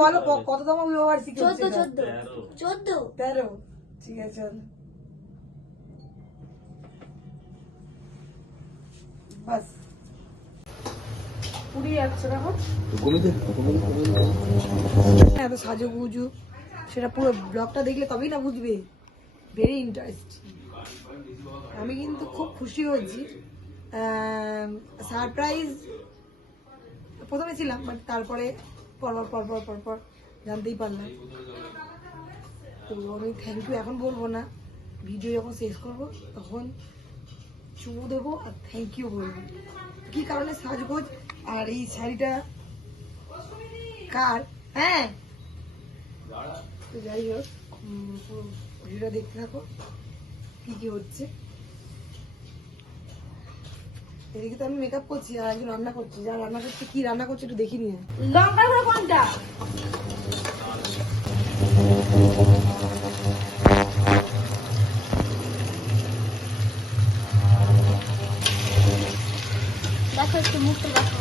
বলো কততম বিবাহবার্ষিকী? 14 ঠিক আছে চল বাস। পুরী যাচ্ছে দেখো, এত সাজুগুজু, সেটা পুরো ব্লগটা দেখলে তবেই না বুঝবে। Very interesting. আমি কিন্তু খুব খুশি হয়েছি। সারপ্রাইজ প্রথমে ছিলাম, বাট তারপরে পরপর জানতেই পারলাম। তো আমি থ্যাংক ইউ এখন বলবো না, ভিডিও যখন শেষ করবো তখন চুমু দেবো আর থ্যাংক ইউ বলবো। কি কারণে সাজগোজ আর এই শাড়িটা কার? হ্যাঁ, তো যাই হোক, পুরো ভিডিওটা দেখতে থাকো কি কি হচ্ছে। এদিকে তো আমি মেকআপ করছি আর একজন রান্না করছি। যা রান্না করছে, কি রান্না করছে একটু দেখি নিয়ে। লঙ্কা গুঁড়ো কোনটা? দেখো একটু মুখটা দেখো।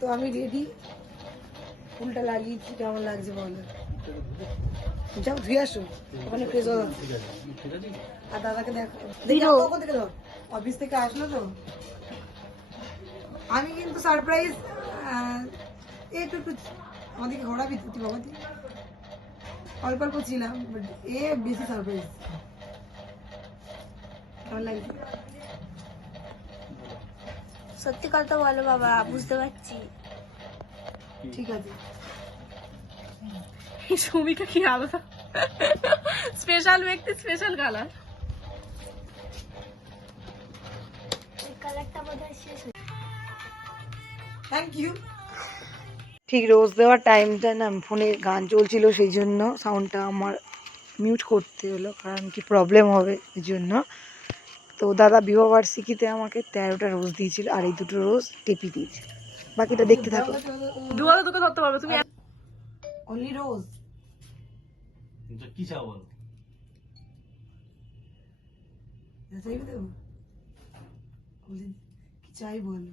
তো আমি রেডি, ফুলটা লাগিয়েছি। কেমন লাগছে বলো? যাও ধুয়ে আসো, ওখানে ফ্রেশ হওয়া। আর দাদাকে দেখো, দেখি কখন থেকে দাও, অফিস থেকে আসলো তো। আমি কিন্তু সারপ্রাইজ একটু আমাদেরকে ঘোরাবি তুই বাবা, অল্প অল্প ছিলাম, বাট এ বেশি সারপ্রাইজ। কেমন লাগছে? সত্যি কথা বলো বাবা, বুঝতে পারছি। ঠিক আছে। সুমিকা কি আলাদা স্পেশাল ব্যক্তি, স্পেশাল কালার। কালারটা বোধহয় শেষ হয়ে থ্যাংক ইউ। ঠিক রোজ দেওয়ার টাইমটা না ফোনে গান চলছিল, সেই জন্য সাউন্ডটা আমার মিউট করতে হলো, কারণ কি প্রবলেম হবে এই জন্য। তো দাদা বিবাহবার্ষিকীতে আমাকে 13টা রোজ দিয়েছিল, আর এই 2টো রোজ টেপি দিয়েছে। বাকিটা দেখতে থাকো। দুয়ারে দুটো ধরতে পারবে তুমি। অনলি রোজ কি চাও বলো? চাইবে তো, কি চাই বলো?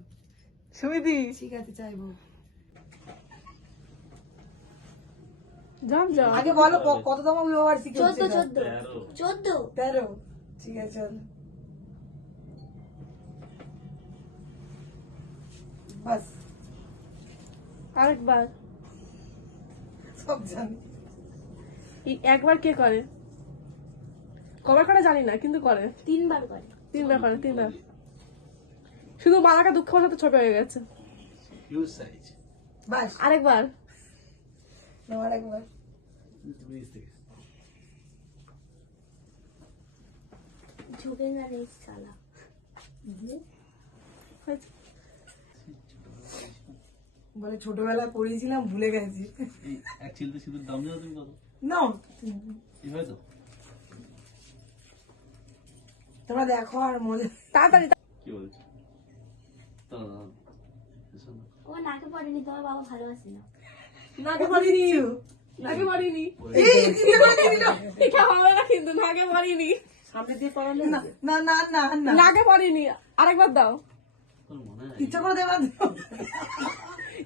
সুমিদি ঠিক আছে চাইবো। যাও আগে বলো কততম বিবাহবার্ষিকী? 14 13। ঠিক আছে চল বাস। আরেকবার সব জানি। একবার কে করে, কবার করে জানি না, কিন্তু করে। 3 বার করে। 3বার করে, 3বার। শুধু মালাকা দুঃখ সাথে ছোট হয়ে গেছে। Huge size. বাস আরেকবার আরেকবার। ঝুঁকেঙ্গা রেস চালা। বলে ছোটবেলায় পড়িয়েছিলাম, ভুলে গেছি। এই এক চিলতে সিঁদুর দাম জানো তুমি কত? না এইভাবে তো তোমরা দেখো আর মজা। তাড়াতাড়ি কি বলছো? ও নাকে পড়েনি, তোমার বাবা ভালোবাসে না। নাকে পারিনি, নাকে পারিনি। এটা হবে না কিন্তু, নাকে পারিনি। সামনে দিয়ে পড়ালে না না না না না, নাকে পারিনি। আরেকবার দাও, ইচ্ছা করে দেবা।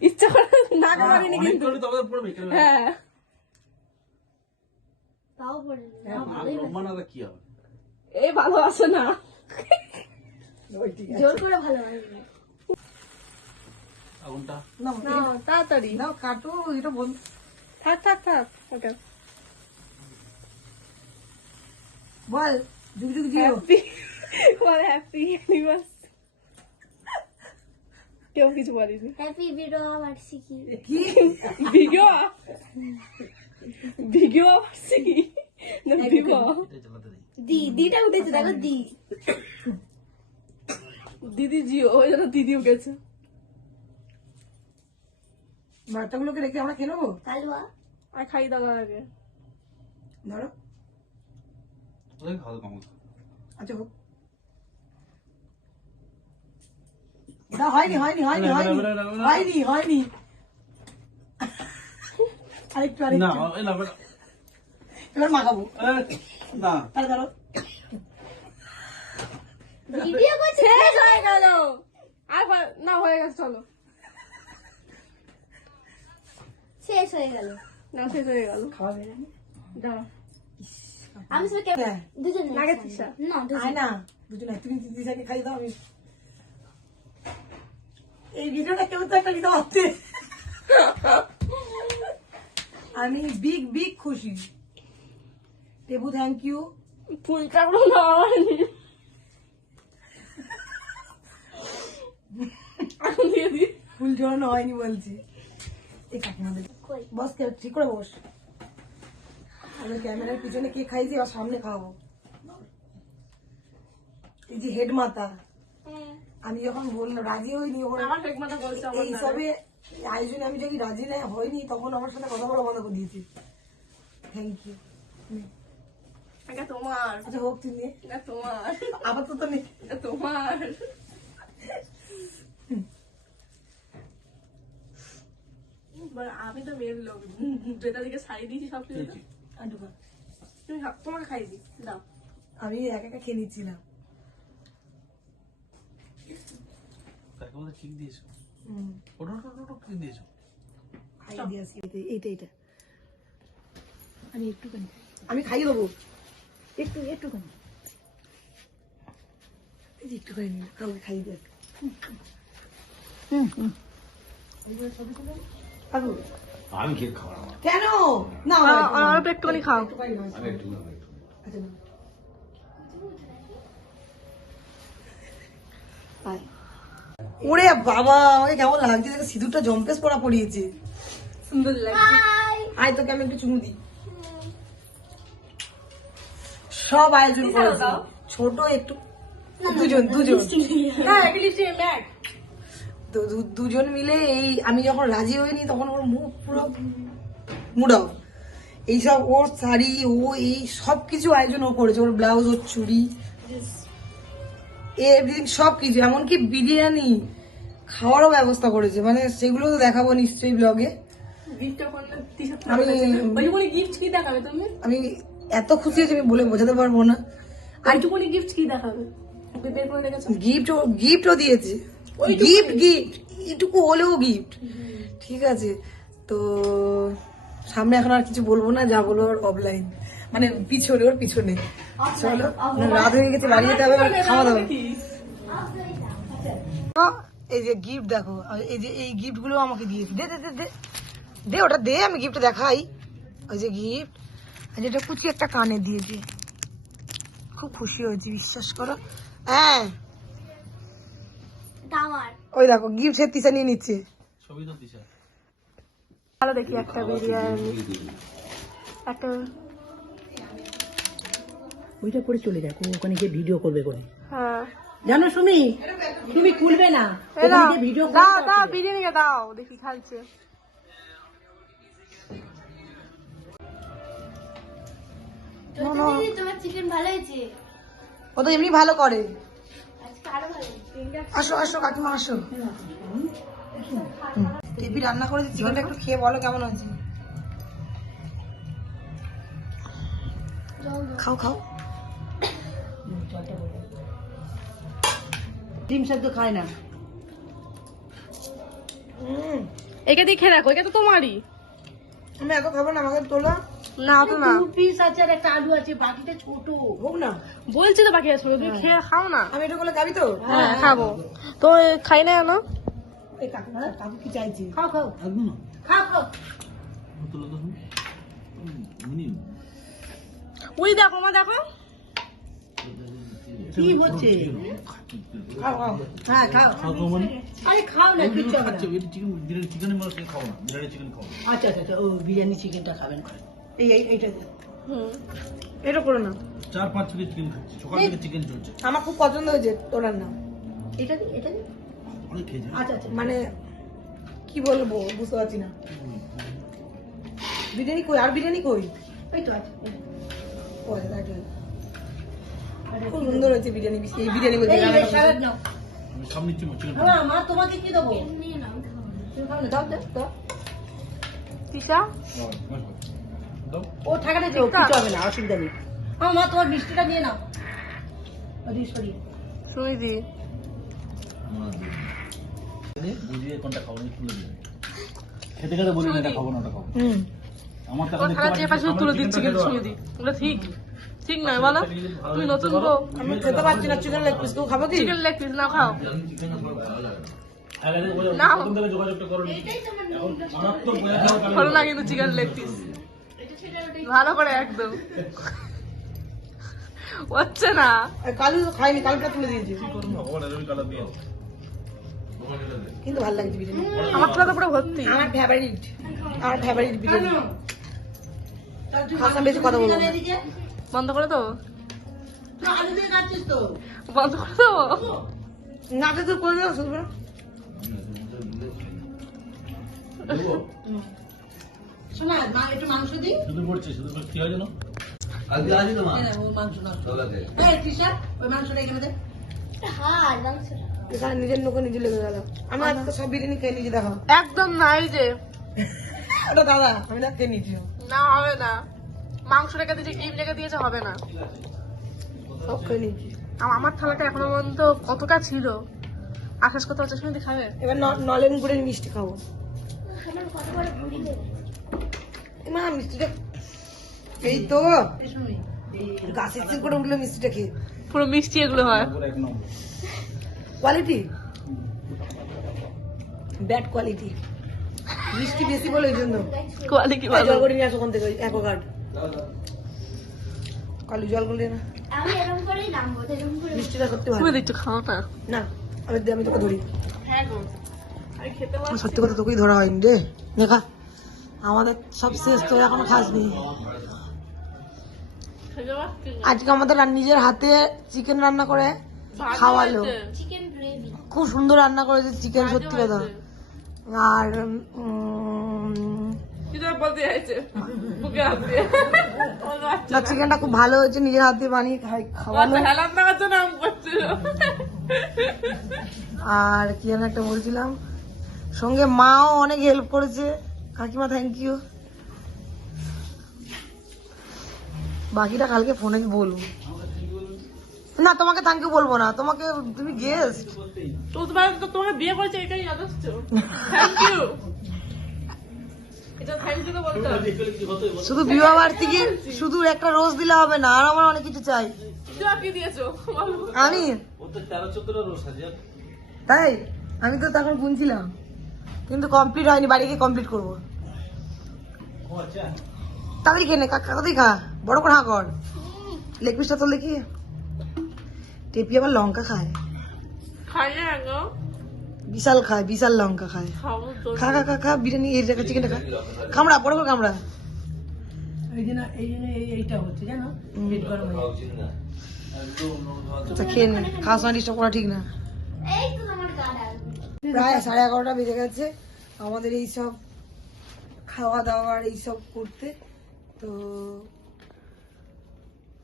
ইচ্ছা করে নাকে পারিনি কিন্তু। হ্যাঁ তাও পড়েনি। কি হবে? এই ভালোবাসে না, জোর করে ভালোবাসে। আগুনটা না তাড়াতাড়ি নাও কাটো, এটা বল। থাক থাক থাক। ওকে বল যুগ যুগ জিও। হ্যাপি বল, হ্যাপি অ্যানিভার্সারি। কেউ কিছু বলেনি। হ্যাপি বিবাহবার্ষিকী। কি ভিগো ভিগো বার্ষিকী না ভিগো। দিটা উঠেছে, দেখো দি। দিদি জিও, ওই জন্য দিদি উঠেছে। বার্তাগুলোকে রেখে আমরা খেয়ে নেবো। কালুয়া আর খাই দাও আগে। ধরো খাওয়া কম। আচ্ছা হোক। না হয়নি হয়নি হয়নি হয়নি হয়নি হয়নি। আরেকটু না আরেকটু এবার মাখাবো। না তাহলে ধরো ভিডিও করছে শেষ হয়ে গেল আর না হয়ে গেছে চলো শেষ হয়ে গেল না শেষ হয়ে গেল খাওয়াবে না দাও আমি সবাইকে হ্যাঁ দুজন লাগে তিশা না দুজন আয় না দুজন তুমি দিশাকে খাই দাও আমি এই ভিডিওটা কেউ তো একটা দিতে পারতে আমি বিগ বিগ খুশি টেবু থ্যাংক ইউ ফুলটা কোনো খাওয়া এখন দিয়ে দিই ফুল জড়ানো হয়নি বলছি এই কাকিমাদের কই বস ঠিক করে বস আমি ক্যামেরার পিছনে কে খাইছি আর সামনে খাওয়াবো এই যে হেড মাতা আমি যখন বললাম রাজি হইনি ওর আমার পেট মাথা বলছে আমার এই সবে আয়োজনে আমি যখন রাজি না হয়নি তখন আমার সাথে কথা বলা বন্ধ করে দিয়েছি থ্যাংক ইউ এটা তোমার আচ্ছা হোক তুমি নে। এটা তোমার আপাতত নেই এটা তোমার আমি তো মেয়ের লোক যেটা দিকে শাড়ি দিয়েছি সব কিছু তো। আন্টুকা তুমি তোমাকে খাই দি দাও আমি একা একা খেয়ে নিচ্ছিলাম তাকে বলে ঠিক দিয়েছো হুম ওটা ঠিক দিয়েছো খাইয়ে দিয়ে আসি এইটা আমি একটুখানি আমি খাইয়ে দেবো একটুখানি এই যে একটুখানি নিন, আমাকে খাইয়ে দিয়ে আসি। কাকু, আমি খেয়ে খাওয়া কেন না অল্প একটুখানি খাও আমি একটু আচ্ছা না। আয়। ওরে বাবা আমাকে কেমন লাগছে দেখো সিঁদুরটা জম্পেস পরা পড়িয়েছে সুন্দর লাগে আয় তোকে আমি একটু চুমু দিই সব আয়োজন করেছে ছোট একটু দুজন হ্যাঁ একটা লিপস্টিক ম্যাট দুজন মিলে এই আমি যখন রাজি হইনি তখন ওর মুখ পুরো মুড়াও এইসব ওর শাড়ি ও এই সব কিছু আয়োজন ও করেছে ওর ব্লাউজ ওর চুড়ি এভরিথিং সব কিছু এমনকি বিরিয়ানি খাওয়ারও ব্যবস্থা করেছে মানে সেগুলো তো দেখাবো নিশ্চয়ই ব্লগে গিফটটা করলে টি-শার্ট আমি বলি গিফট কি দেখাবে তুমি আমি এত খুশি হয়েছি আমি বলে বোঝাতে পারবো না আর একটুখানি গিফট কি দেখাবে বের করে রেখেছো গিফটও দিয়েছে গিফট এটুকু হলেও গিফট ঠিক আছে তো সামনে এখন আর কিছু বলবো না যা বলবো অফলাইন মানে পিছনে ওর পিছনে চলো রাত হয়ে গেছে বাড়ি যেতে হবে খাওয়া দাওয়া এই যে গিফট দেখো আর এই যে এই গিফট গুলো আমাকে দিয়েছে দে দে দে দে দে ওটা দে আমি গিফট দেখাই ওই যে গিফট আর যেটা কুচি একটা কানে দিয়েছে খুব খুশি হয়েছি বিশ্বাস করো হ্যাঁ টাওয়ার ওই দেখো গিফট সে তিসা নিয়ে নিচ্ছে ছবি তো দিশা ভালো দেখি একটা বিরিয়ানি একটা ওইটা করে চলে যাক ও ওখানে গিয়ে ভিডিও করবে করে হ্যাঁ জানো সুমি তুমি খুলবে না এলা ওখানে গিয়ে ভিডিও দাও দাও বিরিয়ানিকে দাও দেখি খাচ্ছে তোমার চিকেন ভালো হয়েছে ও তো এমনি ভালো করে আজকে আরো ভালো হয়েছে আসো আসো কাকিমা আসো টেপি রান্না করে চিকেনটা একটু খেয়ে বলো কেমন হয়েছে খাও খাও ডিম সেদ্ধ খায় না একে দিয়ে খেয়ে রাখো এটা তো তোমারই আমি এত খাবো না আমাকে তোলা না তো না 2 পিস আছে আর একটা আলু আছে বাকিটা ছোট হোক না বলছি তো বাকি আছে তুমি খেয়ে খাও না আমি এটা করলে খাবি তো হ্যাঁ খাবো তো খাই না কেন এই কাকু কি চাইছি খাও খাও থাকবো না খাও খাও তুলো তো মিনি ওই দেখো মা দেখো কি হচ্ছে খাও খাও হ্যাঁ খাও খাও খাও মানে আরে খাও না কিচ্ছু হবে না। খাচ্ছে এটা চিকেন বিরিয়ানি চিকেনের মাছ খাবো না বিরিয়ানি চিকেন খাবো না। আচ্ছা আচ্ছা আচ্ছা, ও বিরিয়ানি চিকেনটা খাবেন এইটা দে। হুম এটা করো না 4-5 থেকে চিকেন খাচ্ছি সকাল থেকে চিকেন চলছে আমার খুব পছন্দ হয়েছে তোর রান্না এটা দি এটা দি অনেক খেয়েছি আচ্ছা আচ্ছা মানে কি বলবো বুঝতে পারছি না বিরিয়ানি কই আর বিরিয়ানি কই ওই তো আছে ও আচ্ছা, তাই তো। খুব সুন্দর হয়েছে বিরিয়ানি এই বিরিয়ানি বলতে এই রান্নাটা স্যালাড নাও আমি সামনে চিকেন হ্যাঁ মা তোমাকে কি দেবো নিয়ে নাও তুমি খাও না দাও দাও দাও। তিশা দাও ও ঠাকাটা দিও কিছু হবে না অসুবিধা নেই মা তোমার মিষ্টিটা নিয়ে নাও সরি সরি সুমিদি বুঝিয়ে কোনটা খাবো আমি তুলে দিই খেতে খেতে বলি না এটা খাবো না ওটা খাবো হুম আমার টাকা ও থালা চেয়ে পাশে তুলে দিচ্ছে কিন্তু সুমিদি ওটা ঠিক ঠিক নয় বলো তুমি নতুন বউ আমি খেতে পারছি না চিকেন লেগ পিস কেউ খাবো কি চিকেন লেগ পিস না খাও না যোগাযোগটা করো এখন মারাত্মক বোঝা খাওয়া ভালো না কিন্তু চিকেন লেগ পিস ভালো করে একদম হচ্ছে না কালু তো খাইনি কালুটা তুলে দিয়েছি ভগবান এরকম কালার দিয়ে কিন্তু ভালো লাগছে বিরিয়ানি আমার থালা তো পুরো ভর্তি আমার ফেভারিট বিরিয়ানি খাসা বেশি কথা বলবো না। এদিকে বন্ধ করে দেবো তুই আলু দিয়ে কাটছিস তো বন্ধ করে দেবো নাকে তো করে দেবো শুধু শোনা মা একটু মাংস দিই শুধু পড়ছে শুধু কি হয় জানো কালকে আসি তো মা ও মাংস নষ্ট দোকানে এই তৃষা ওই মাংসটা এখানে দে হাড় মাংসটা এখানে নিজের লোকে নিজে লেগে গেল আমি আজকে সব বিরিয়ানি খেয়ে নিজে দেখো একদম নাই যে ওটা দাদা আমি না খেয়ে নিচ্ছি না হবে না মাংস রেখে দিয়েছে ডিম রেখে দিয়েছে হবে না সব খেয়ে নিচ্ছি আমার থালাটা এখনো পর্যন্ত কতটা ছিল আকাশ কত হচ্ছে শুনে খাবে এবার নলেন গুড়ের মিষ্টি খাবো আমার কত বড় ভুড়ি দেবে মা মিষ্টিটা এই তো এই শুনি গাছের চির করে উঠলো মিষ্টিটা খেয়ে পুরো মিষ্টি এগুলো হয় এক নম্বর কোয়ালিটি ব্যাড কোয়ালিটি মিষ্টি বেশি বলে ওই জন্য কোয়ালিটি ভালো জল করে নিয়ে আসো ওখান থেকে অ্যাকোয়াগার্ড কালু জল করলে না আমি এরকম করেই নামবো এরকম করে মিষ্টিটা সত্যি ভালো তুমি দিচ্ছ খাও না না আমি তোকে ধরি হ্যাঁ গো আমি খেতে পারছি সত্যি কথা তোকেই ধরা হয়নি রে দেখা আমাদের সব শেষ তো এখনো খাসনি খেতে পারছি না। আজকে আমাদের নিজের হাতে চিকেন রান্না করে ভালো খাওয়ালো হয়েছে। চিকেন গ্রেভি খুব সুন্দর রান্না করেছে চিকেন ভালো সত্যি কথা হয়েছে। আর কি যেন বলতে চাইছে বুকে হাত দিয়ে না চিকেনটা খুব ভালো হয়েছে নিজের হাতে বানিয়ে খাওয়ালো হেলাম দেওয়ার জন্য আম করছিল আর কি যেন একটা বলছিলাম সঙ্গে মাও অনেক হেল্প করেছে কাকিমা থ্যাংক ইউ বাকিটা কালকে ফোনে বলবো না তোমাকে থ্যাংক ইউ বলবো না তোমাকে তুমি গেস্ট তো তোমাকে বিয়ে করেছে এটাই যথেষ্ট থ্যাংক ইউ এটা থ্যাংক ইউ তো বলতে হবে শুধু বিবাহ বার্ষিকী শুধু একটা রোজ দিলে হবে না আর আমার অনেক কিছু চাই তুমি কি দিয়েছো বলো। আমি ও তো 13-14 রোজ আছে তাই আমি তো তখন গুনছিলাম কিন্তু কমপ্লিট হয়নি বাড়ি গিয়ে কমপ্লিট করবো ও আচ্ছা তাড়াতাড়ি খেয়ে নে কাকাতেই খা বড় করে হাঁ কর লেগ পিসটা তো দেখি টেপি আবার লঙ্কা খায় খাই না গো বিশাল লঙ্কা খায় খাবো তো খা খা খা খা বিরিয়ানি এই জায়গা চিকেনটা খা কামড়া বড় করে কামড়া এইটা হচ্ছে জানো পেট গরম হয়ে উচিত না আচ্ছা খেয়ে নে খাওয়া সময় ডিস্টার্ব করা ঠিক না এই তো আমার গাড়া প্রায় 11:30 বেজে গেছে আমাদের এই সব খাওয়া দাওয়ার এইসব করতে তো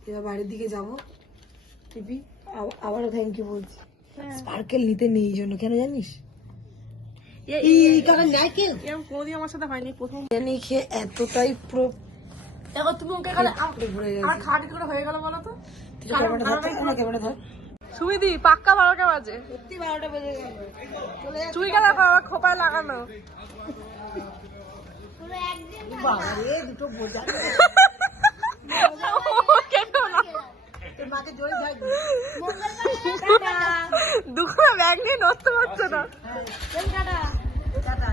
এবার বাড়ির দিকে যাবো টিপি আবারও থ্যাংক ইউ বলছি স্পার্কেল নিতে নেই এই জন্য কেন জানিস এই কাকা নাইকেল এরকম কোনোদিন আমার সাথে হয়নি প্রথম বিরিয়ানি খেয়ে এতটাই পুরো দেখো তুমি ওকে গেলে ভরে আমার গেছে খাওয়াটি করে হয়ে গেল বলো তো ক্যামেরা ধর সুবিধি পাক্কা 12টা বাজে সত্যি 12টা বেজে গেল চলে যাচ্ছে চুই গেল আমার খোপায় লাগানো পুরো একদিন বাবা রে দুটো বোঝা কেটো না তোর মাকে জোরে থাকবে দুপুরে ব্যাগ নিয়ে নষ্ট করছে না টাটা টাটা